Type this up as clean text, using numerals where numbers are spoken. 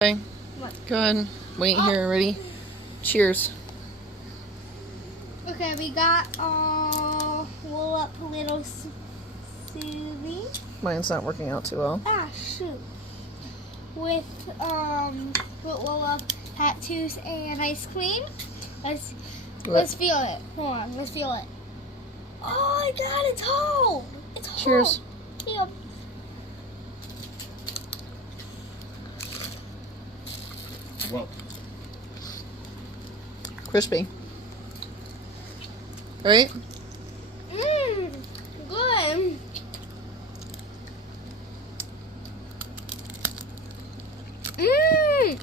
Okay, What? go ahead. We ain't here already. Cheers. Okay, we got roll up little soothing. Mine's not working out too well. Ah, shoot. With roll up tattoos and ice cream. Let's feel it. Hold on, let's feel it. Oh my God, it's hot. It's hot. Cheers. Yep. Whoa. Crispy. Right? Good.